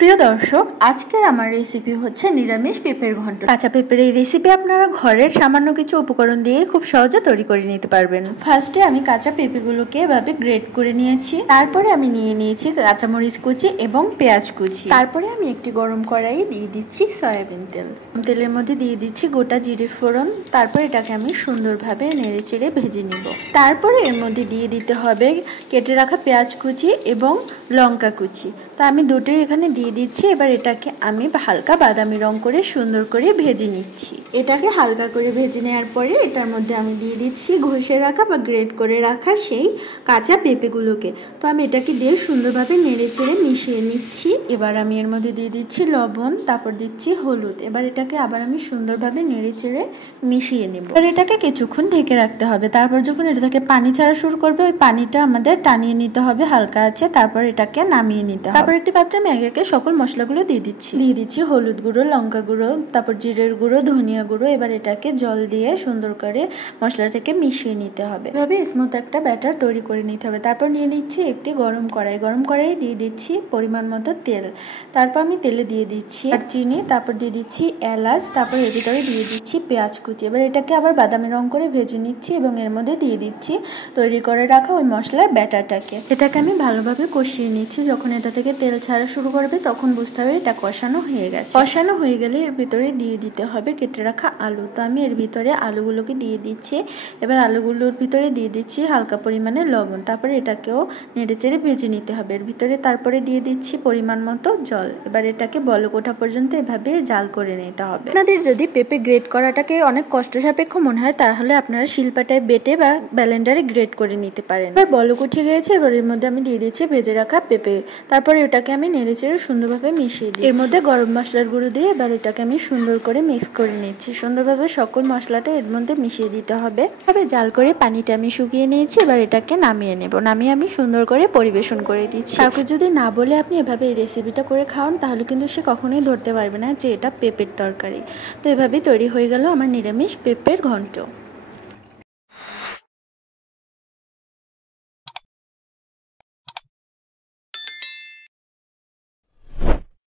প্রিয় দর্শক, আজকের আমার রেসিপি হচ্ছে নিরামিষ পেঁপের ঘন্ট। কাঁচা পেঁপের এই রেসিপি আপনারা ঘরের সামান্য কিছু উপকরণ দিয়ে খুব সহজে তৈরি করে নিতে পারবেন। ফার্স্টে আমি কাঁচা পেঁপেগুলোকে এভাবে গ্রেট করে নিয়েছি। তারপরে আমি নিয়ে নিয়েছি কাঁচামরিচ কুচি এবং পেঁয়াজ কুচি। তারপরে আমি একটি গরম কড়াইয়ে দিয়ে দিচ্ছি সয়াবিন তেল। তেলের মধ্যে দিয়ে দিচ্ছি গোটা জিরে ফোড়ন। তারপর এটাকে আমি সুন্দরভাবে নেড়ে চেড়ে ভেজে নিব। তারপরে এর মধ্যে দিয়ে দিতে হবে কেটে রাখা পেঁয়াজ কুচি এবং লঙ্কা কুচি। তো আমি দুটোই এখানে দিয়ে দিচ্ছি। এবার এটাকে আমি হালকা বাদামি রং করে সুন্দর করে ভেজে নিচ্ছি। এটাকে হালকা করে ভেজে নেওয়ার পরে এটার মধ্যে আমি দিয়ে দিচ্ছি ঘষে রাখা বা গ্রেট করে রাখা সেই কাঁচা পেঁপেগুলোকে। তো আমি এটাকে দিয়ে সুন্দরভাবে নেড়ে চেড়ে মিশিয়ে নিচ্ছি। এবার আমি এর মধ্যে দিয়ে দিচ্ছি লবণ, তারপর দিচ্ছি হলুদ। এবার এটাকে আবার আমি সুন্দরভাবে নেড়ে চেড়ে মিশিয়ে নেব। এবার এটাকে কিছুক্ষণ ঢেকে রাখতে হবে। তারপর যখন এটা থেকে পানি ছাড়া শুরু করবে, ওই পানিটা আমাদের টানিয়ে নিতে হবে হালকা আছে। তারপর এটাকে নামিয়ে নিতে হবে। তারপর একটি পাত্রে আমি একে একে সকল মশলাগুলো দিয়ে দিচ্ছি হলুদ গুঁড়ো, লঙ্কা গুঁড়ো, তারপর জিরের গুঁড়ো, ধনিয়া গুঁড়ো। এবার এটাকে জল দিয়ে সুন্দর করে মশলাটাকে মিশিয়ে নিতে হবে। এভাবে স্মুথ একটা ব্যাটার তৈরি করে নিতে হবে। তারপর নিয়ে নিচ্ছি একটি গরম কড়াই দিয়ে দিচ্ছি পরিমাণ মতো তেল। তারপর আমি তেলে দিয়ে দিচ্ছি চিনি, তারপর দিয়ে দিচ্ছি এলাচ, তারপর এর ভিতরে দিয়ে দিচ্ছি পেঁয়াজ কুচি। এবার এটাকে আবার বাদামি রং করে ভেজে নিচ্ছি এবং এর মধ্যে দিয়ে দিচ্ছি তৈরি করে রাখা ওই মশলার ব্যাটারটাকে। এটাকে আমি ভালোভাবে কষিয়ে নিচ্ছি। যখন এটা থেকে তেল ছাড়া শুরু করবে তখন বুঝতে হবে এটা কষানো হয়ে গেছে। কষানো হয়ে গেলে এর ভিতরে দিয়ে দিতে হবে কেটে রাখা আলু। তো আমি এর ভিতরে আলুগুলোকে দিয়ে দিচ্ছি। এবার আলুগুলোর ভিতরে দিয়ে দিচ্ছি হালকা পরিমাণে লবণ। তারপরে এটাকেও নেড়ে চেড়ে ভেজে নিতে হবে। এর ভিতরে তারপরে দিয়ে দিচ্ছি পরিমাণ মতো জল। এবার এটাকে বলক ওঠা পর্যন্ত এভাবে জাল করে নিতে হবে। আপনাদের যদি পেঁপে গ্রেট করাটাকে অনেক কষ্ট সাপেক্ষ মনে হয় তাহলে আপনারা শিলপাটায় বেটে বা ব্লেন্ডারে গ্রেট করে নিতে পারেন। এবার বলক উঠে গিয়েছে। এবার এর মধ্যে আমি দিয়ে দিচ্ছি ভেজে রাখা পেঁপে। তারপরে এটাকে আমি নেড়ে চেড়ে সুন্দরভাবে মিশিয়ে দিই। এর মধ্যে গরম মশলার গুঁড়ো দিয়ে এবার এটাকে আমি সুন্দর করে মিক্স করে নিচ্ছি। সুন্দরভাবে সকল মশলাটা এর মধ্যে মিশিয়ে দিতে হবে। তবে জাল করে পানিটা আমি শুকিয়ে নিয়েছি। এবার এটাকে নামিয়ে নেব। নামিয়ে আমি সুন্দর করে পরিবেশন করে দিচ্ছি। কাউকে যদি না বলে আপনি এভাবে এই রেসিপিটা করে খাওয়ান তাহলে কিন্তু সে কখনোই ধরতে পারবে না যে এটা পেঁপের তরকারি। তো এভাবেই তৈরি হয়ে গেল আমার নিরামিষ পেঁপের ঘন্ট।